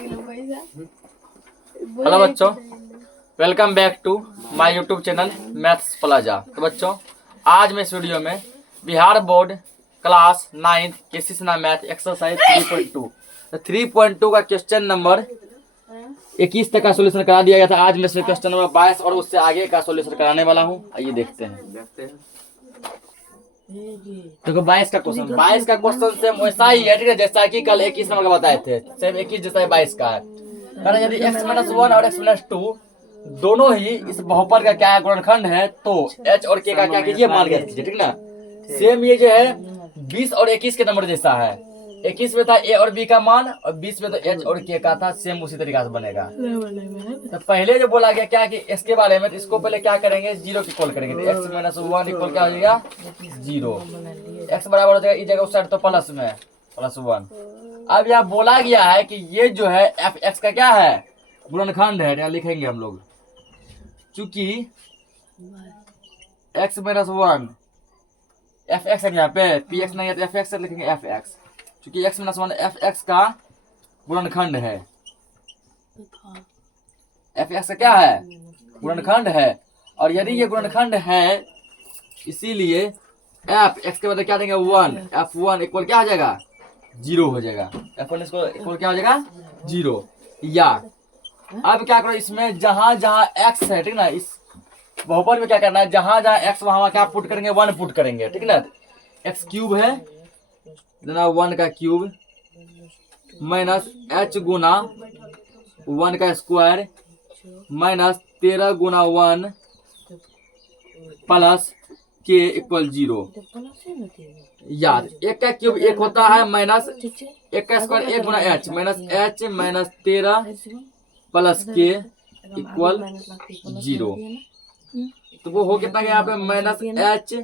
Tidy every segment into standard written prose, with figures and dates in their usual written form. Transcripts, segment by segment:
Hello बच्चों, welcome back to my YouTube channel maths plaza. तो बच्चों, आज मैं इस वीडियो में बिहार बोर्ड क्लास 9 केसीसना मैथ एक्सरसाइज 3.2 3.2 का क्वेश्चन नंबर 21 तक का सोल्यूशन करा दिया गया था। आज मैं से क्वेश्चन नंबर 22 और उससे आगे का सोल्यूशन कराने वाला हूँ। आइए देखते हैं। देखो 22 का क्वेश्चन सेम वैसा ही है, ठीक है, जैसा कि कल 21 नंबर का बताए थे। सेम 21 जैसा 22 का है। कारण यदि x-1 और x-2 दोनों ही इस बहुपद का क्या है, गुणनखंड है, तो h और k का क्या कीजिए, मान के कीजिए, ठीक ना। सेम ये जो है 20 और 21 के नंबर जैसा है। 21 में था a और b का मान और 20 में तो h और k का था। सेम उसी तरीका से बनेगा। तो पहले जो बोला गया क्या कि इसके बारे में, तो इसको पहले क्या करेंगे, जीरो की कॉल करेंगे। तो x-1 इक्वल क्या हो जाएगा, जीरो। x बराबर हो जाएगा इस जगह उस साइड तो प्लस में +1। अब यहाँ बोला गया है कि ये जो है एफ एक्स का क्या है, गुणनखंड है। यहाँ लिखेंगे हम लोग, चूंकि x-1 एफ एक्स है, यहाँ पे पी एक्स नहीं है तो एफ एक्स लिखेंगे एफ एक्स। चूंकि x-1 एफ एक्स का गुणनखंड है। एफ एक्स का क्या है, गुणनखंड है। और यदि ये गुणनखंड है, इसीलिए एफ एक्स के बदले क्या देंगे 1। f1 इक्वल क्या हो जाएगा, जीरो हो जाएगा। f1 इसको इक्वल क्या हो जाएगा, जीरो। या अब क्या करो, इसमें जहां जहां x है, ठीक ना, इस बहुपद में क्या करना है, जहां जहां x वहां क्या पुट करेंगे, 1 पुट करेंगे, ठीक ना। x क्यूब है ना, 1 का क्यूब माइनस h गुना 1 का स्क्वायर माइनस 13 गुना 1 प्लस k इक्वल 0। याद, एक का क्यूब एक होता है माइनस एक का स्क्वायर 1 गुना h minus 13 plus k equal 0। तो वो हो कितना गया यहाँ पे, -h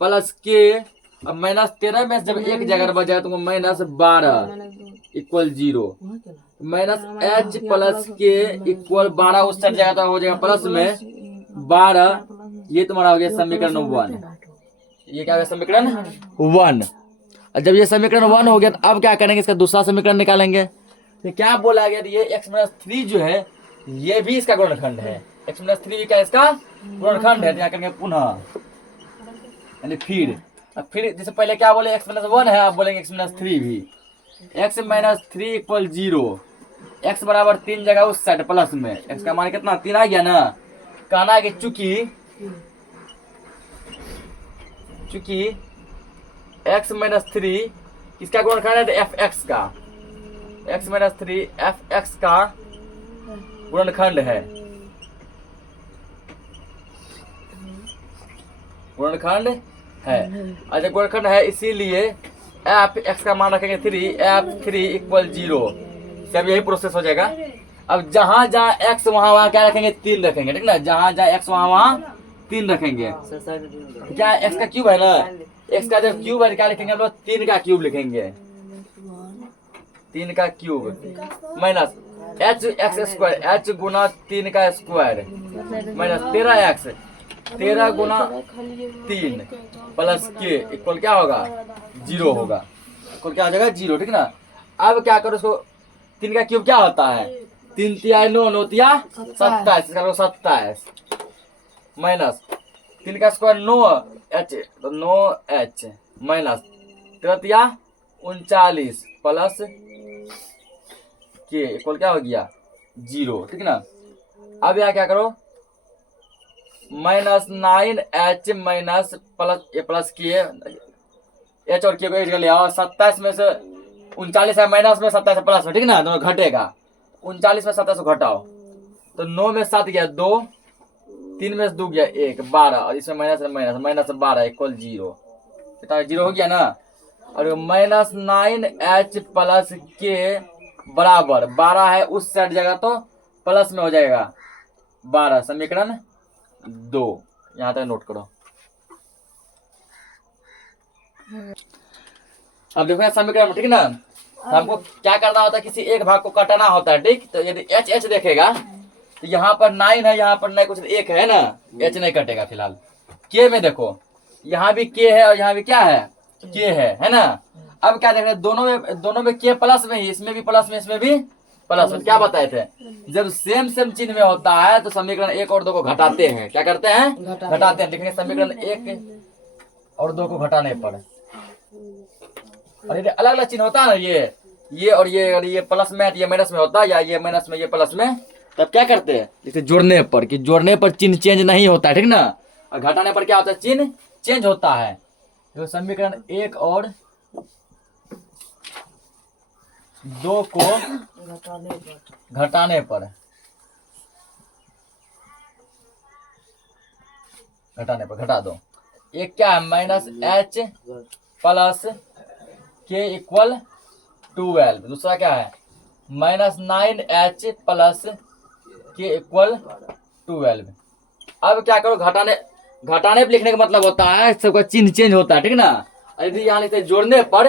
प्लस k। अब -13 में जब एक जगह बजाए तो -12 equal 0। -h plus k equal 12 उस साइड जाएगा तो हो जाएगा प्लस में 12। ये तुम्हारा हो गया समीकरण 1। ये क्या हो गया, समीकरण 1। और जब ये समीकरण 1 हो गया तो अब क्या करेंगे, इसका दूसरा समीकरण निकालेंगे। तो क्या बोला गया, ये x-3 जो है ये भी इसका गुणनखंड है। x-3 क्या इसका गुणनखंड है। तो क्या करेंगे पुनः, यानी फिर। अब फिर जैसे पहले क्या बोले, x-1 है, अब बोलेंगे x-3 भी। x-3 equal 0। x बराबर 3 जगह उस साइड प्लस में, x का मान कितना 3 आ गया ना। कहना है कि चूंकि x-3 किसका गुणनखंड है, तो f(x) का। x-3 f(x) का गुणनखंड है। गुणनखंड है, अच्छा गुणनखंड है, इसीलिए f(x) का मान रखेंगे 3, f(3) इक्वल 0। सब यही प्रोसेस हो जाएगा। अब जहां जहां x वहां क्या रखेंगे, 3 रखेंगे, ठीक ना। जहां जहां x वहां 3 रखेंगे। क्या x का क्यूब है ना, x का जब क्यूब है क्या लिखेंगे हम लोग, 3 का क्यूब लिखेंगे। 3 का cube minus h x square, h गुना 3 का स्क्वायर माइनस 13x 13 गुना 3 प्लस k इक्वल क्या होगा, 0 होगा। इक्वल क्या हो जाएगा, 0, ठीक ना। अब क्या करो, इसको 3 का क्यूब क्या होता है, 3 तिया 9 9 तिया 27, इसका 27 माइनस 3 का स्क्वायर 9h तो 9h माइनस 13 तिया 39 प्लस के इक्वल क्या हो गया, 0, ठीक ना। अब यहाँ क्या करो, -9h माइनस प्लस के, h और के को एक जगह ले आओ। 27 में से 39 है माइनस में, 27 प्लस में, ठीक ना, दोनों घटेगा। 39 में 27 घटाओ तो 9 में 7 गया 2, 3 में से 2 गया 1, 12 और इसमें माइनस 12 इक्वल 0। कितना 0 हो गया ना। और -9h प्लस के बराबर 12 है उस साइड जगह तो प्लस में हो जाएगा 12। समीकरण 2 यहाँ तक नोट करो। अब देखो समीकरण, ठीक ना। तो हमको क्या करना होता है, किसी एक भाग को काटना होता है, ठीक। तो यदि h देखेगा तो यहाँ पर 9 है, यहाँ पर नहीं कुछ 1 है ना, h नहीं कटेगा फिलहाल। k में देखो, यहाँ भी k है और यहाँ भी क्या है, k है ना। अब क्या देख रहे हैं, दोनों में k प्लस में ही, इसमें भी प्लस में इसमें भी प्लस में। क्या बताए थे, जब सेम सेम चिन्ह में होता है तो समीकरण 1 और 2 को घटाते हैं। क्या करते हैं, घटाते हैं। लिखेंगे समीकरण 1 और 2 को घटाने पर, और ये अलग अलग चिन्ह होता है ना, ये और ये प्लस में ये माइनस में होता है, या ये माइनस में ये प्लस में, तब क्या करते हैं, जैसे जोड़ने पर, कि जोड़ने पर चिन्ह चेंज नहीं होता है, ठीक ना, और घटाने पर क्या होता है, चिन्ह चेंज होता है। तो समीकरण 1 और 2 को घटाने पर घटा दो। एक क्या है, माइनस एच प्लस के इक्वल 12। दूसरा क्या है, माइनस 9h प्लस के इक्वल 12। अब क्या करो, घटाने पे लिखने का मतलब होता है सबका चिन्ह चेंज होता है, ठीक ना। यदि यहाँ लिखते जोड़ने पर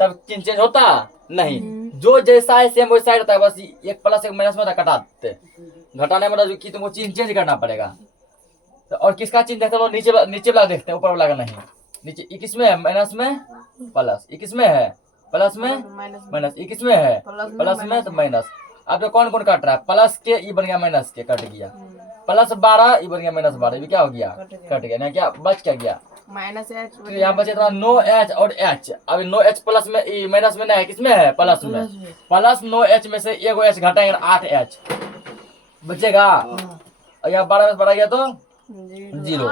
तब चिन्ह चेंज होता नहीं, जो जैसा है सेम वैसा ही रहता है, बस एक प्लस एक माइनस में घटा देते। घटाने में कि तुमको चिन्ह चेंज करना पड़ेगा। तो और किसका चिन्ह देखते हो, नीचे वाला देखते हैं, ऊपर वाला का नहीं। नीचे 21 में है माइनस में प्लस, 21 में है प्लस में माइनस, 21 में है प्लस में तो माइनस। अब तो कौन कौन काट रहा है, प्लस के ये बन गया माइनस के, कट गया। प्लस 12 ये बन गया माइनस 12, ये क्या हो गया, कट गया ना। क्या बच क्या गया, माइनस एच। तो यहाँ बचे था 9h और h। अब 9h प्लस में माइनस में नहीं है, किसमें है, प्लस में। प्लस 9h में से एगो h घटाएंगे 8h बचेगा, और यहाँ 12 में बढ़ा गया तो 0।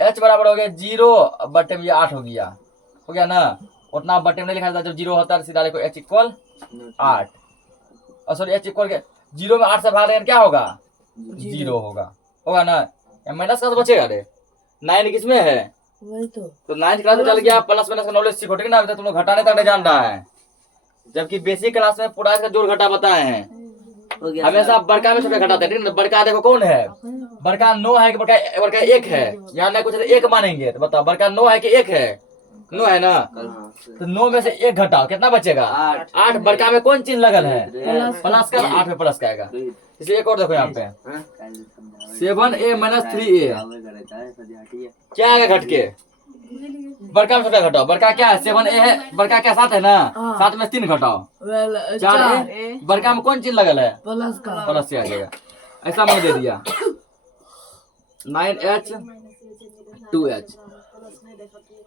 h बराबर हो गया 0 बटे में 8 हो गया ना। उतना बटे में नहीं लिखा जाता, जब 0 होता है सीधा लिखो h इक्वल 8, और सॉरी h इक्वल 0 में 8 से भाग देंगे क्या होगा, 0 होगा ना। माइनस का तो बचेगा रे। 9 किसमें है, वही तो 9th क्लास में चल गया। प्लस माइनस का नॉलेज सीखो, ठीक ना। अभी तक तुम लोग घटाने तक नहीं जान रहा है, जबकि बेसिक क्लास में पूरा इसका जोड़ घटा बताए हैं। हमेशा बड़का में छोटा घटाते हैं, ठीक ना। बड़का देखो कौन है, बड़का 9 है कि बड़का 1 है, यहाँ नहीं कुछ 1 मानेंगे तो बताओ बड़का 9 है कि 1 है, 9 है ना। तो 9 में से 1 घटाओ, कितना बचेगा, 8। बड़का में कौन चिन्ह लगल है, प्लस का, 8 में प्लस का आएगा। इसलिए एक और देखो यहाँ पे 7a माइनस 3a क्या आएगा घट के, बड़का में छोटा घटाओ। बड़का क्या है, 7a है, बड़का क्या 7 है ना, 7 में 3 घटाओ 4a। बड़का में कौन चिन्ह लगल है, प्लस से आ जाएगा। ऐसा मैंने दे दिया 9h 2h।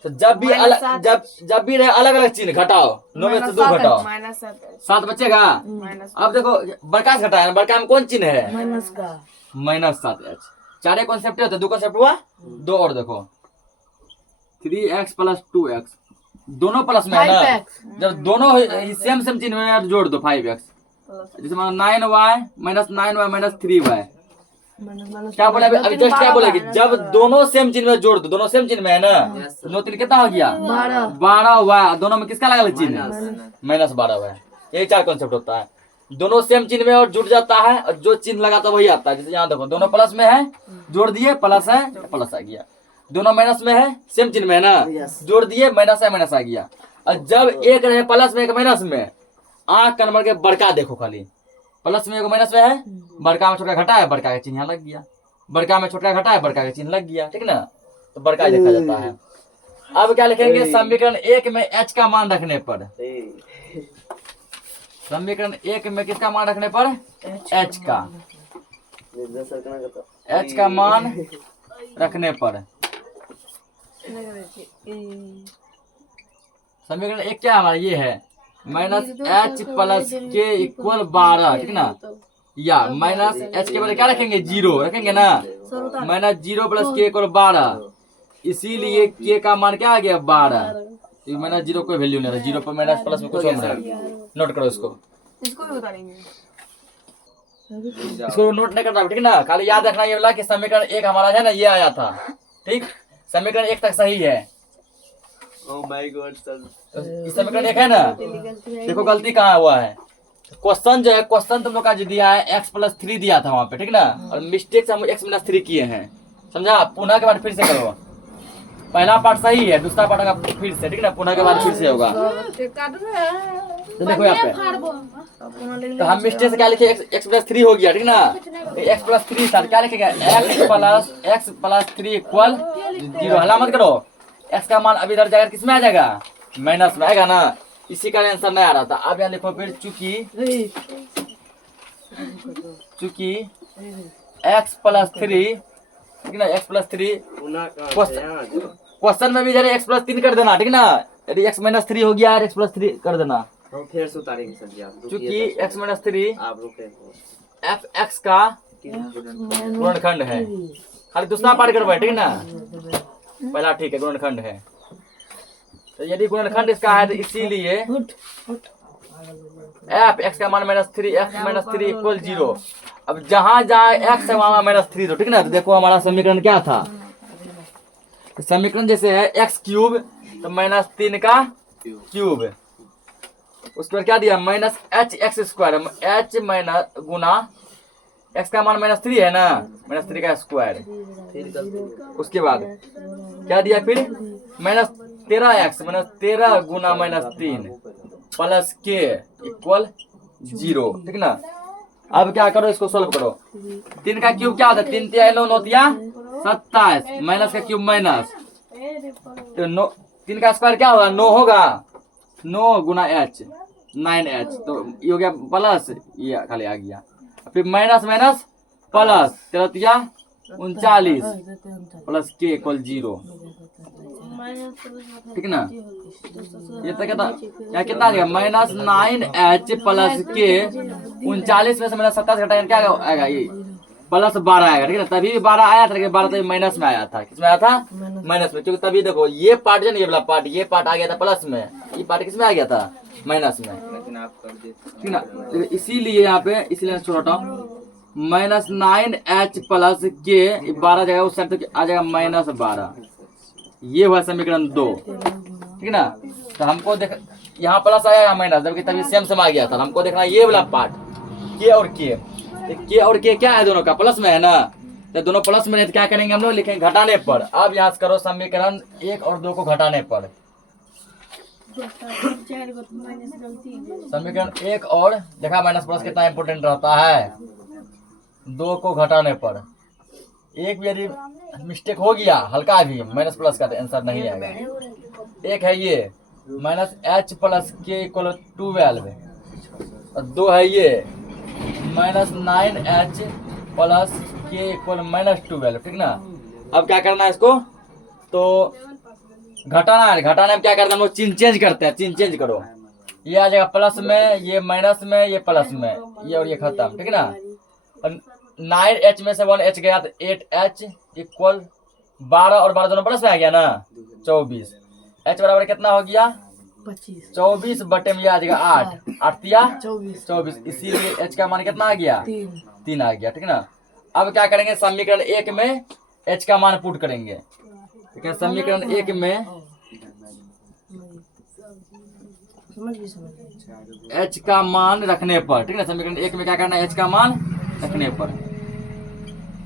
तो जब भी रहे अलग अलग चिन्ह घटाओ, 9 में से 2 घटाओ, 7 बचेगा। अब देखो बड़का से घटाया, बड़का में कौन चिन्ह है, माइनस 7h। 4 कॉन्सेप्ट होता है, 2 कॉन्सेप्ट हुआ 2 और देखो 3x प्लस 2x, दोनों प्लस में है ना। जब दोनों सेम चिन्ह में जोड़ दो 5x, जैसे 9y minus 9y minus 3y। क्या बोला अभी जस्ट, क्या बोला कि जब दोनों सेम चिन्ह में जोड़ दो, दोनों सेम चिन्ह में है ना, 9 3 कितना हो गया 12y। दोनों में किसका लगा चिन्ह, माइनस 12y। यही 4 कॉन्सेप्ट होता है, दोनों सेम चिन्ह में और जुड़ जाता है, और जो चिन्ह लगाता वही आता है। जैसे यहाँ देखो दोनों प्लस में है, जोड़ दिए प्लस है, प्लस आ गया। दोनों माइनस में है, सेम चिन्ह में है ना, जोड़ दिए माइनस है, माइनस आ गया। और जब एक रहे प्लस में एक माइनस में, आंख कन्वर्ट के बड़का देखो, खाली प्लस में एक माइनस में है, बड़का में छोटा घटा है, बड़का का चिन्ह लग गया। बड़का में छोटा घटा है, बड़का का चिन्ह लग गया, ठीक ना। तो बड़का देखा जाता है। अब क्या लिखेंगे, समीकरण 1 में h का मान रखने पर, समीकरण 1 में किसका मान रखने पर, h का मान रखने पर समीकरण 1 क्या हमारा ये है, माइनस h प्लस के इक्वल 12, ठीक ना। या माइनस h के बजाय क्या रखेंगे, 0 रखेंगे ना। माइनस 0 प्लस के इक्वल 12, इसीलिए के का मान क्या आ गया 12। माइनस 0 कोई वैल्यू नहीं है, 0 पर माइनस प्लस में कुछ हो नहीं। नोट करो इसको नोट नहीं करना, ठीक ना। खाली याद रखना ये वाला कि समीकरण 1 हमारा है ना, ये आया था, ठीक। समीकरण 1 तक सही है। Oh my God, इस समीकरण 1 है ना, देखो गलती कहाँ हुआ है। क्वेश्चन जो है, क्वेश्चन तुम लोग का जो दिया है x प्लस 3 दिया था वहाँ पे, ठीक ना, और मिस्टेक से हम x माइनस 3 किए हैं, समझा। पुनः के बाद फिर से करो, पहला पार्ट सही है, दूसरा पार्ट का फिर से, ठीक ना, पुनः के बाद फिर से होगा। तो देखो यहाँ पे, तो हम मिस्टेक से क्या लिखे, x प्लस 3 हो गया, ठीक ना। x प्लस 3 सर क्या लिखेगा, x प्लस 3 इक्वल 0। हला मत करो, x का मान अभी इधर जाकर किसमें आ जाएगा, माइनस में आएगा ना। इसी का आंसर नहीं आ रहा था। अब यहाँ लिखो फिर चूंकि x प्लस 3, ठीक ना, x प्लस 3 क्वेश्चन में भी जरा x प्लस 3 कर देना, ठीक ना। यदि x माइनस 3 हो गया x प्लस 3 कर देना। फिर से उतारेंगे सर जी आप। चूंकि x माइनस 3 आप रुके f x का गुणनखंड है। खाली दूसरा पार्ट करवाए, ठीक ना। पहला ठीक है, गुणनखंड है। तो यदि गुणनखंड इसका है तो इसीलिए f x का मान -3 f -3 इक्वल 0। अब जहां जहां x है वहां -3 दो, ठीक ना। तो देखो हमारा समीकरण क्या था, तो समीकरण जैसे है x क्यूब तो -3 का क्यूब, उस पर क्या दिया -h(x स्क्वायर), h माइनस गुना x का मान -3 है ना, -3 का स्क्वायर। उसके बाद क्या दिया फिर -13x -13 गुना -3 प्लस के इक्वल 0, ठीक ना। अब क्या करो, इसको सोल्व करो। 3 का क्यूब क्या होता है, 3 3 9 27, माइनस का क्यूब माइनस, तो 3 का स्क्वायर क्या होगा 9 होगा, 9 गुना h 9h, तो ये हो गया प्लस, ये खाली आ गया। फिर माइनस माइनस प्लस 13 39 प्लस के इक्वल 0, ठीक ना। ये तो क्या कितना आ गया -9h प्लस के 39 में से -27 घटाएंगे क्या आएगा, ये प्लस 12 आएगा, ठीक है। तभी भी 12 आया था, लेकिन 12 तभी माइनस में आया था। किस में आया था, माइनस में, क्योंकि तभी देखो ये पार्ट जो ये वाला पार्ट, ये पार्ट आ गया था प्लस में, ये पार्ट किस में आ गया था, माइनस में, ठीक ना। तो इसीलिए यहाँ पे, इसलिए छोटा -9h प्लस के 12 जगह उस साइड तो आ जाएगा -12। ये हुआ समीकरण 2, ठीक ना। तो हमको देख यहाँ प्लस आया यहाँ माइनस, जबकि तभी सेम सेम आ गया था। हमको देखना ये वाला पार्ट के और के क्या है, दोनों का प्लस में है ना। तो दोनों प्लस में है तो क्या करेंगे हम लोग, लिखेंगे घटाने पर। अब यहाँ से करो समीकरण 1 और 2 को घटाने पर। समीकरण 1 और देखा माइनस प्लस कितना इंपोर्टेंट रहता है, 2 को घटाने पर। एक भी यदि मिस्टेक हो गया हल्का भी माइनस प्लस का, तो आंसर नहीं आएगा। एक है ये -h प्लस के इक्वल 12, और 2 है ये -9h प्लस के इक्वल -12, ठीक ना। अब क्या करना है इसको, तो घटाना है। घटाने में क्या करते हैं हम लोग, चिन्ह चेंज करते हैं। चिन्ह चेंज करो, ये आ जाएगा प्लस में, ये माइनस में, ये प्लस में, ये और ये खत्म, ठीक है ना। और 9h में से 1h गया तो 8h इक्वल 12, और 12 दोनों प्लस में आ गया ना, 24। h बराबर कितना हो गया 24 बटे में आ जाएगा 8, 8 या 24, इसीलिए h का मान कितना आ गया 3 आ गया, ठीक है ना। अब क्या करेंगे, समीकरण 1 में h का मान पुट करेंगे, ठीक है। समीकरण 1 में h का मान रखने पर, ठीक है। समीकरण 1 में क्या करना है, h का मान रखने पर।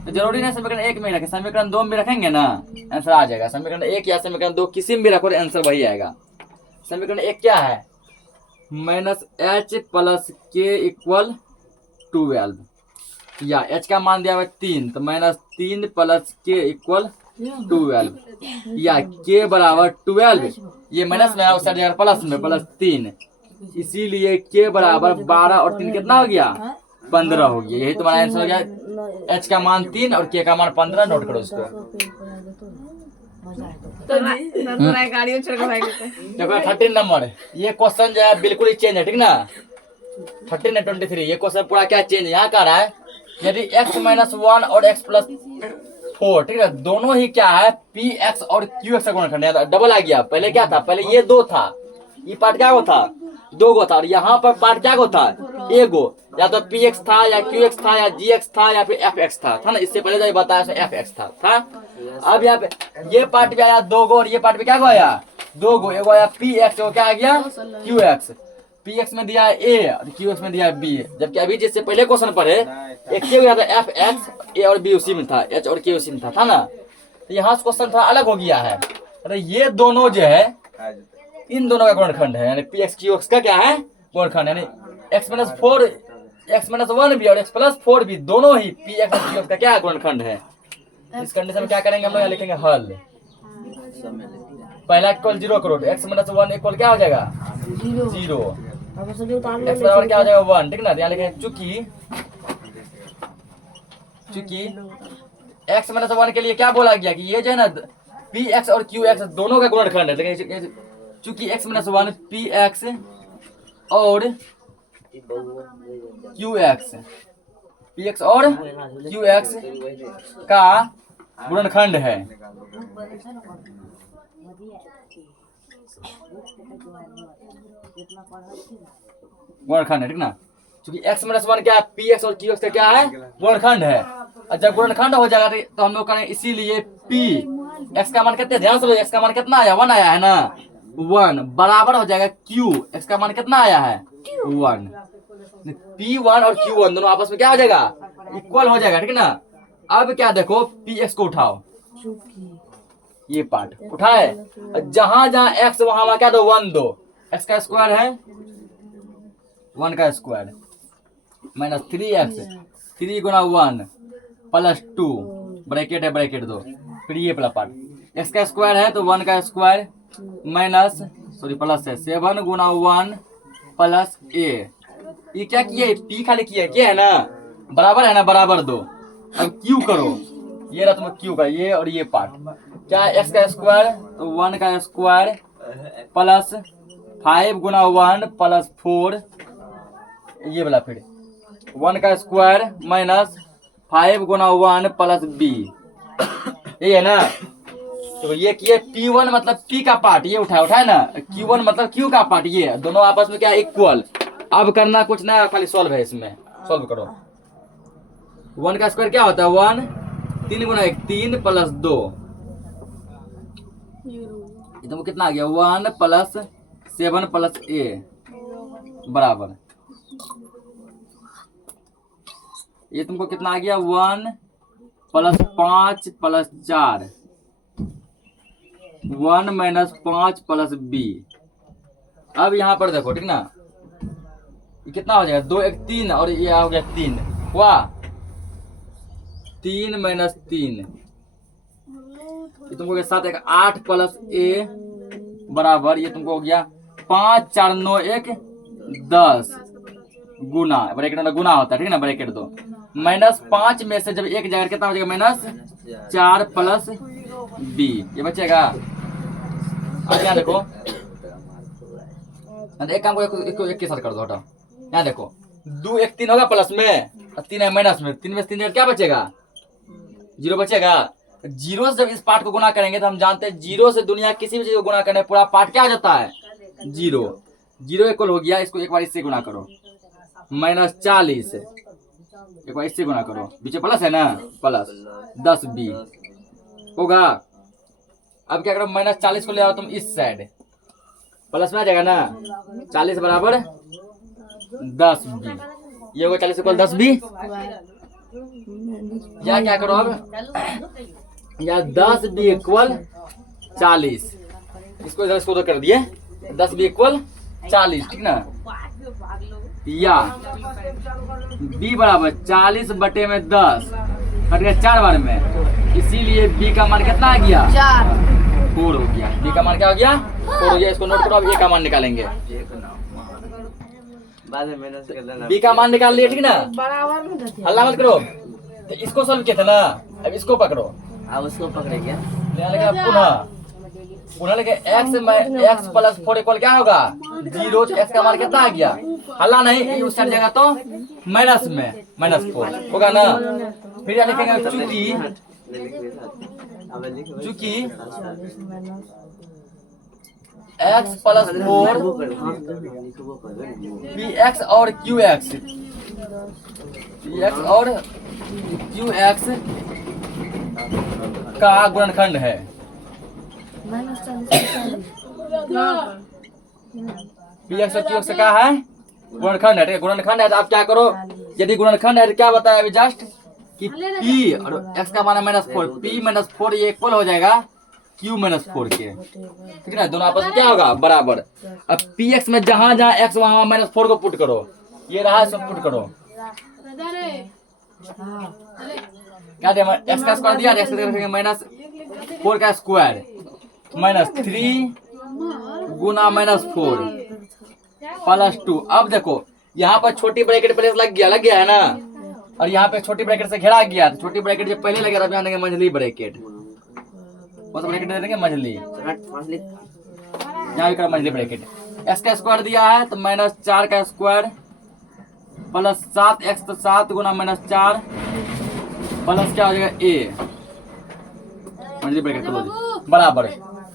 तो जरूरी नहीं समीकरण 1 में रखें, समीकरण 2 में रखेंगे ना, आंसर आ जाएगा। समीकरण 1 या समीकरण 2 किसी में भी रखो, आंसर वही आएगा। समीकरण 1 क्या है, -h प्लस के इक्वल 12, या h का मान दिया हुआ 3, तो -3 प्लस के इक्वल 12, या k बराबर 12, ये माइनस में है उस साइड प्लस में, +3, इसीलिए k बराबर 12 और 3 कितना हो गया 15 हो गया। यही तुम्हारा आंसर हो गया, h का मान 3 और k का मान 15। नोट करो इसको। देखो 13 नंबर, ये क्वेश्चन जो है बिल्कुल ही चेंज है, ठीक ना। 13 है 23, ये क्वेश्चन पूरा क्या चेंज है। यहाँ कह रहा है यदि x-1 और x+4, ठीक है, दोनों ही क्या है px और qx का गुणनखंड है। डबल आ गया, पहले क्या था, पहले ये 2 था, ये पार्ट क्या गो था 2 गो था, और यहाँ पर पार्ट क्या गो था 1 गो, या तो px था या qx था या gx था या फिर fx था ना। इससे पहले जो बताया fx था। अब यहाँ पे ये पार्ट भी आया 2 गो, और ये पार्ट भी क्या गो आया 2 गो, एगो आया px, वो क्या आ गया qx। px में दिया है a और qx में दिया है b, जबकि अभी जिससे पहले क्वेश्चन पढ़े एक क्या हुआ था fx, a और b उसी में था, h और k उसी में था ना। तो यहाँ से क्वेश्चन थोड़ा अलग हो गया है। अरे ये दोनों जो है इन दोनों का गुणनखंड है, यानी px qx का क्या है गुणनखंड, यानी x-4 x-1 भी और x+4 भी दोनों ही px और qx का क्या गुणनखंड है। इस कंडीशन में क्या करेंगे हम लोग, यहाँ लिखेंगे हल। पहला इक्वल 0 करो, x-1 इक्वल क्या हो जाएगा जीरो। एक्स बराबर क्या हो जाएगा 1, ठीक ना। तो यहाँ लिखेंगे चूंकि x माइनस 1 के लिए क्या बोला गया कि ये जो है ना पी एक्स और क्यू एक्स दोनों का गुणनखंड है। लेकिन चूंकि x माइनस 1 पी एक्स और क्यू एक्स और क्यू एक्स का गुणनखंड है। गुणनखंड है, ठीक ना। क्योंकि x माइनस 1 क्या है, पी एक्स और क्यू एक्स का क्या है, गुणनखंड है। और जब गुणनखंड हो जाएगा तो हम लोग करें इसीलिए पी एक्स का मान कितने, ध्यान से लो, एक्स का मान कितना आया, 1 आया है ना, 1 बराबर हो जाएगा क्यू एक्स का मान कितना आया है 1। P1 और Q1 दोनों आपस में क्या हो जाएगा, इक्वल हो जाएगा, ठीक ना। अब क्या देखो, PX को उठाओ, ये पार्ट उठाए, जहां जहां x वहां क्या दो 1 दो, x का स्क्वायर है 1 का स्क्वायर माइनस 3x 3 गुना 1 प्लस 2 ब्रैकेट है ब्रैकेट दो, फिर ये वाला पार्ट x का स्क्वायर है तो 1 का स्क्वायर माइनस प्लस है 7 गुना 1 प्लस a। ये क्या किया है, p खाली किया है, क्या है ना, बराबर है ना, बराबर दो। अब q करो, ये रहा तुम्हें q का, ये और ये पार्ट क्या है, x का स्क्वायर तो 1 का स्क्वायर प्लस 5 गुना 1 प्लस 4, ये वाला फिर 1 का स्क्वायर माइनस 5 गुना 1 प्लस b, ये है ना। तो ये किए P1 मतलब P का पार्ट, ये उठाए ना, Q1 मतलब Q का पार्ट, ये दोनों आपस में क्या इक्वल। अब करना कुछ ना, खाली सॉल्व है, इसमें सॉल्व करो। 1 का स्क्वायर क्या होता है 1, 3 गुना 1 3 प्लस 2, ये तुमको कितना आ गया 1 प्लस 7 प्लस a बराबर, ये तुमको कितना आ गया 1 plus 5 plus 4 1 minus 5 plus b। अब यहाँ पर देखो, ठीक ना, ये कितना हो जाएगा 2 1 3 और ये हो गया 3 हुआ, 3 माइनस 3, ये तुमको के साथ एक 8 प्लस a बराबर, ये तुमको हो गया 5 4 9 1 10 गुना, ब्रैकेट में गुना होता है, ठीक ना, ब्रैकेट दो, माइनस 5 में से जब एक जगह कितना हो जाएगा माइनस 4 प्लस b, ये बचेगा। अब यहाँ देखो, एक काम को एक के साथ कर दो, हटाओ, यहाँ देखो 2 1 3 होगा प्लस में और 3 है माइनस में, 3 में से 3 क्या बचेगा 0 बचेगा। 0 से जब इस पार्ट को गुना करेंगे तो हम जानते हैं 0 से दुनिया किसी भी चीज को गुना करने पूरा पार्ट क्या आ जाता है 0। 0 इक्वल हो गया, इसको एक बार इससे गुना करो माइनस 40, एक बार इससे गुना करो, पीछे प्लस है ना, प्लस 10 b होगा। अब क्या करो, माइनस 40 को ले आओ तुम इस साइड, प्लस में आ जाएगा ना, 40 बराबर 10 b, ये होगा 40 इक्वल 10 b। या क्या करो अब, या 10 b इक्वल 40, इसको इधर इसको कर दिए, 10 b इक्वल 40, ठीक ना। या b बराबर 40 बटे में 10 कट गया 4 बार में, इसीलिए b का मान कितना आ गया 4 हो गया। b का मान क्या हो गया 4 हो गया, इसको नोट करो। अब a का मान निकालेंगे, b का मान निकाल लिए, ठीक ना, हल्ला मत करो। तो इसको सॉल्व किया था ना, अब इसको पकड़ो, अब उसको पकड़ेंगे, पुनः लगे x प्लस 4 इक्वल क्या होगा 0, तो x का मान कितना आ गया, हल्ला नहीं, ये उस साइड जाएगा तो माइनस में माइनस 4 होगा ना। फिर यहाँ लिखेंगे चूंकि x प्लस 4 px और qx, px और qx का गुणनखंड है। px और qx का है गुणनखंड है, गुणनखंड है। तो आप क्या करो, यदि गुणनखंड है तो क्या बताया अभी जस्ट कि p और x का मान है माइनस 4, p माइनस 4 ये इक्वल हो जाएगा q माइनस 4 के, ठीक है, दोनों आपस में क्या होगा बराबर। अब px में जहां जहां x वहां माइनस 4 को पुट करो, ये रहा सब पुट करो, क्या दिया x का स्क्वायर दिया, x का रखेंगे माइनस 4 का स्क्वायर माइनस 3 गुना माइनस 4 प्लस 2। अब देखो यहाँ पर छोटी ब्रैकेट पहले लग गया है ना, और यहाँ पे छोटी ब्रैकेट से घेरा गया, तो छोटी ब्रैकेट जब पहले लगे तब यहाँ देंगे मंझली ब्रैकेट, कौन सा ब्रैकेट दे देंगे मंझली, यहाँ भी करो मंझली ब्रैकेट। एक्स का स्क्वायर दिया है तो -4 का स्क्वायर प्लस 7x, तो 7 गुना -4 प्लस क्या हो जाएगा a, मंझली ब्रैकेट बराबर।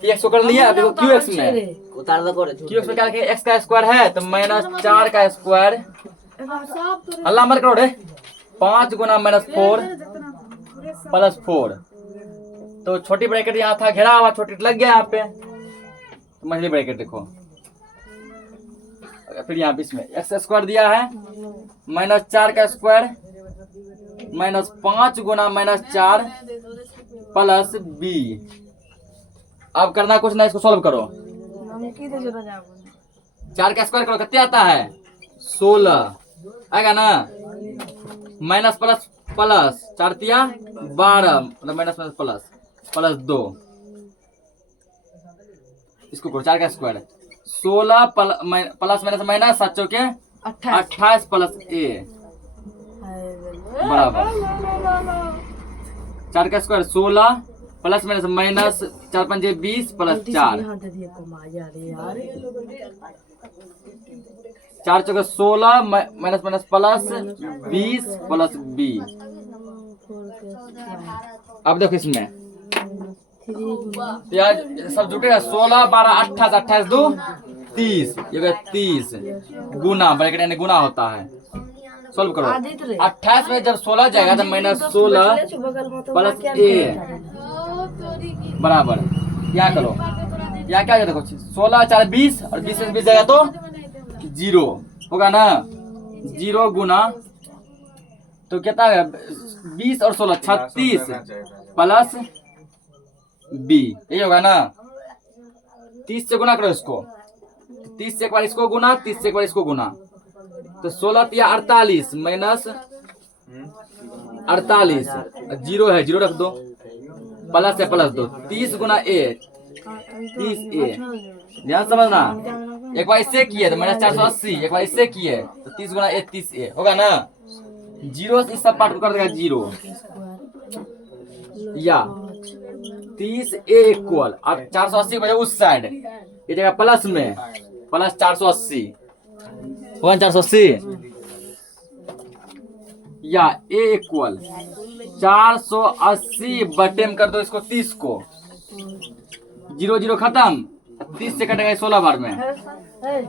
x को कर लिया, अभी qx में उतार दो करे qx में क्या लिखेंगे, x का स्क्वायर है तो -4 का स्क्वायर, अल्लाह मत करो रे, 5 गुना -4 प्लस 4, तो छोटी ब्रैकेट यहाँ था घेरा हुआ, छोटी लग गया यहाँ पे, तो मंझली ब्रैकेट देखो। फिर यहाँ बीच में एक्स स्क्वायर दिया है -4 का स्क्वायर -5 गुना -4 प्लस b। अब करना कुछ ना, इसको सॉल्व करो। 4 का स्क्वायर करो, कितने आता है 16 आएगा ना, माइनस प्लस प्लस 4 तिया 12, मतलब माइनस माइनस प्लस प्लस 2, इसको करो 4 का स्क्वायर 16 प्लस माइनस माइनस 7 चौके 28 प्लस a बराबर 4 का स्क्वायर 16 प्लस माइनस माइनस 4 पंजे 20 प्लस 4 4 चौके 16 minus minus plus 20 plus b। अब देखो इसमें यार सब जुटेगा 16 12 28 28 2 30, ये 30 गुना ब्रैकेट यानी गुना होता है। सॉल्व करो 28 में जब 16 जाएगा तो -16 प्लस a बराबर, यहाँ करो, यहाँ क्या देखो 16 4 20 और 20 से 20 जाएगा तो 0 होगा ना, 0 गुना तो कितना है 20 और 16 36 प्लस b, यही होगा ना। 30 से गुना करो इसको, 30 से एक बार इसको गुना, 30 से एक बार इसको गुना, तो 16 तिया 48 माइनस 48, 0 है 0 रख दो, प्लस है प्लस 2, 30 गुना a 30a, ध्यान समझना। एक बार इससे किए तो -480, एक बार इससे किए तो 30 गुना a 30a होगा ना, 0 इस सब पार्ट को कर देगा 0, या 30a इक्वल, अब 480 बजे उस साइड ये जगह प्लस में प्लस 480 होगा 480, या a इक्वल 480 बटे में कर दो इसको 30 को, 0 0 खत्म, 30 से कटेगा 16 बार में,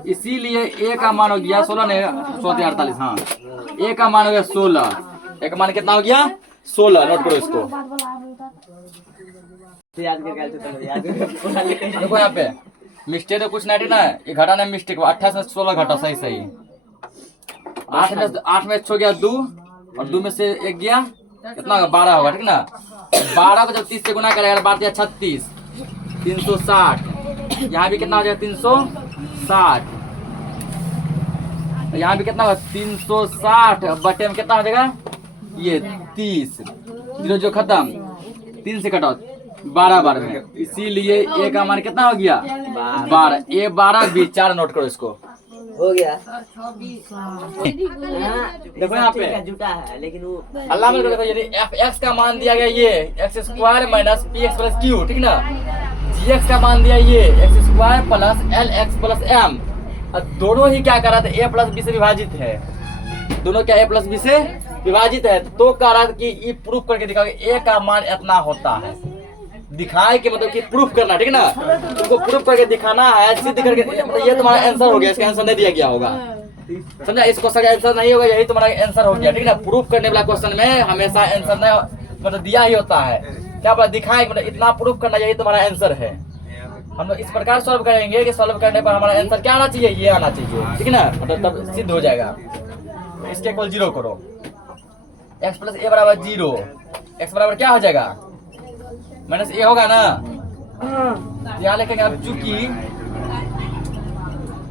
इसीलिए a का मान हो गया 16 नहीं 48, हाँ a का मान हो गया 16, a का मान कितना हो गया 16, नोट करो इसको। देखो यहाँ पे मिस्टेक तो कुछ नहीं ना, ये घटाना मिस्टेक 28 में 16 घटा, सही सही, 8 में 6 गया 2 और 2 में से 1 गया कितना होगा 12 होगा, ठीक ना। 12 को जब 30 से गुना करेगा 12 36 360, यहाँ भी कितना हो जाएगा 360, यहाँ भी कितना होगा 360 बटे में कितना हो जाएगा ये 30, 0 जो खत्म 3 से कटाओ 12 बार में, इसीलिए a का मान कितना हो गया 12, a 12 b 4, नोट करो इसको, हो गया। देखो यहाँ पे जुटा है लेकिन वो अल्लाह में देखो, यदि f(x) का मान दिया गया ये x square minus px plus q, ठीक ना, gx का मान दिया ये x square plus lx plus m, और दोनों ही क्या कर रहा था a प्लस b से विभाजित है, दोनों क्या a प्लस b से विभाजित है, तो कह रहा था कि ये प्रूफ करके दिखाओगे a का मान इतना होता है, दिखाए कि मतलब कि प्रूफ करना, ठीक ना, तुमको प्रूफ करके दिखाना है, सिद्ध करके, मतलब ये तुम्हारा आंसर हो गया, इसका आंसर नहीं दिया गया होगा, समझा, इस क्वेश्चन का आंसर नहीं होगा, यही तुम्हारा आंसर हो गया, ठीक ना। प्रूफ करने वाला क्वेश्चन में हमेशा आंसर नहीं मतलब दिया ही होता है, क्या पता दिखाए मतलब इतना प्रूफ करना, यही तुम्हारा आंसर है। हम लोग इस प्रकार सॉल्व करेंगे कि सॉल्व करने पर हमारा आंसर क्या आना चाहिए, ये आना चाहिए, ठीक ना, मतलब तब सिद्ध हो जाएगा। इसके इक्वल 0 करो, x प्लस a बराबर 0, x बराबर क्या हो जाएगा माइनस a होगा ना, यहाँ लिखेंगे अब चूंकि,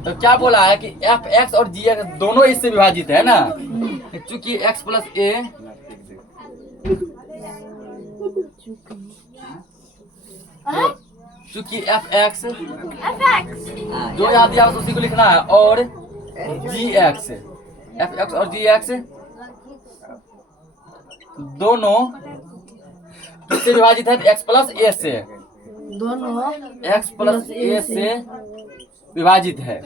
तो क्या बोला है कि f(x) और g(x) दोनों इससे विभाजित है ना, चूंकि x प्लस a चूंकि f(x) जो यहाँ दिया उसी को लिखना है, और जी एक्स, एफ एक्स और जी एक्स दोनों किससे विभाजित है? एक्स प्लस ए से, दोनों एक्स प्लस ए से विभाजित है।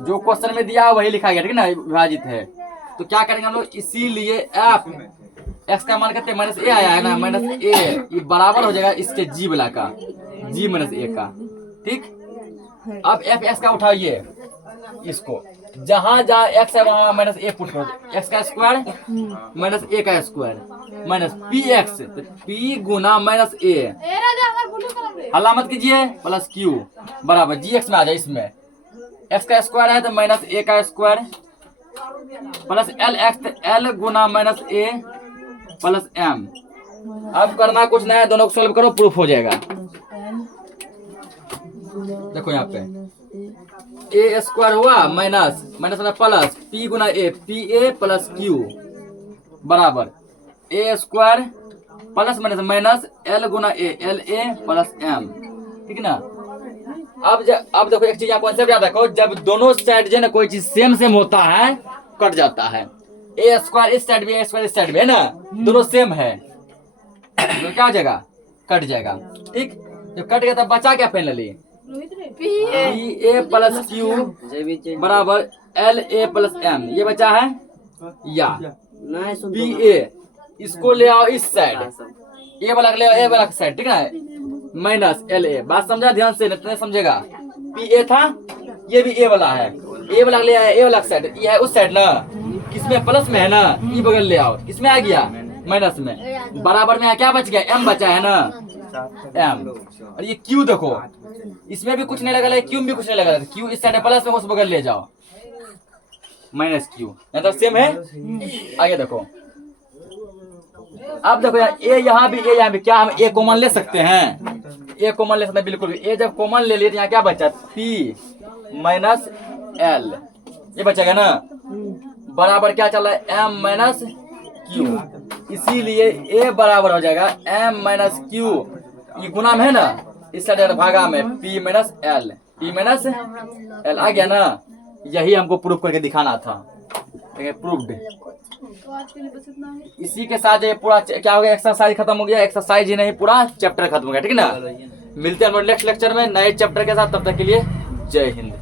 जो क्वेश्चन में दिया वही लिखा गया, ठीक है ना, विभाजित है। तो क्या करेंगे हम लोग, इसीलिए एफ एक्स का मान कितने माइनस ए आया है ना, माइनस ए, ये बराबर हो जाएगा इसके जी वाला का, जी माइनस ए का, ठीक। अब एफ एक्स का उठाइए, इसको जहां जहां एक्स है वहां माइनस ए पुट करो, एक्स का स्क्वायर माइनस ए का स्क्वायर माइनस पी एक्स, तो पी गुना माइनस ए, हल्ला मत कीजिए, प्लस क्यू बराबर जी एक्स में आ जाए। इसमें एक्स का स्क्वायर है तो माइनस ए का square plus L X, L गुना माइनस ए प्लस एम। अब करना कुछ नहीं है, दोनों को सोल्व करो, प्रूफ हो जाएगा। देखो यहाँ पे ए स्क्वायर हुआ माइनस माइनस में प्लस पी गुना a, p a plus q बराबर a square plus minus minus l गुना a, l a plus m, ठीक ना। अब देखो एक चीज यहाँ कॉन्सेप्ट याद रखो, जब दोनों साइड जो है ना कोई चीज सेम सेम होता है कट जाता है। ए स्क्वायर इस साइड भी, ए स्क्वायर इस साइड भी है ना, दोनों सेम है तो क्या हो जाएगा, कट जाएगा, ठीक। जब कट गया तब बचा क्या finally, P a plus q बराबर एल ए प्लस एम, ये बचा है। या पी ए इसको ले आओ इस साइड, ए वाला ले आओ ए वाला साइड, ठीक है, माइनस एल ए। बात समझा ध्यान से, नहीं समझेगा। पी ए था, ये भी ए वाला है, ए वाला ले आया ए वाला साइड, ये है उस साइड ना, किसमें प्लस में है ना, ई बगल ले आओ, किसमें आ गया माइनस में, बराबर में क्या बच गया, एम बचा है ना, एम। और ये क्यू देखो, इसमें भी कुछ नहीं लगा है, क्यू में भी कुछ नहीं लगा है, क्यू इस साइड प्लस में उस बगल ले जाओ, माइनस क्यू, मतलब सेम है। आगे देखो, अब देखो यार, ए यहाँ भी ए यहाँ भी, क्या हम ए कॉमन ले सकते हैं, ए कॉमन ले सकते हैं बिल्कुल भी। ए जब कॉमन ले लिए तो यहाँ क्या बचा, पी माइनस एल, ये बचेगा ना, बराबर क्या चल रहा है, एम माइनस क्यू, इसीलिए ए बराबर हो जाएगा एम माइनस क्यू, ये गुना में है ना, इस साइड भागा में P minus L, P minus L आ गया ना। यही हमको प्रूफ करके दिखाना था, प्रूफ्ड। इसी के साथ ये पूरा क्या हो गया, एक्सरसाइज खत्म हो गया, एक्सरसाइज ही नहीं पूरा चैप्टर खत्म हो गया, ठीक है ना। मिलते हैं हम नेक्स्ट लेक्चर में नए चैप्टर के साथ, तब तक के लिए जय हिंद।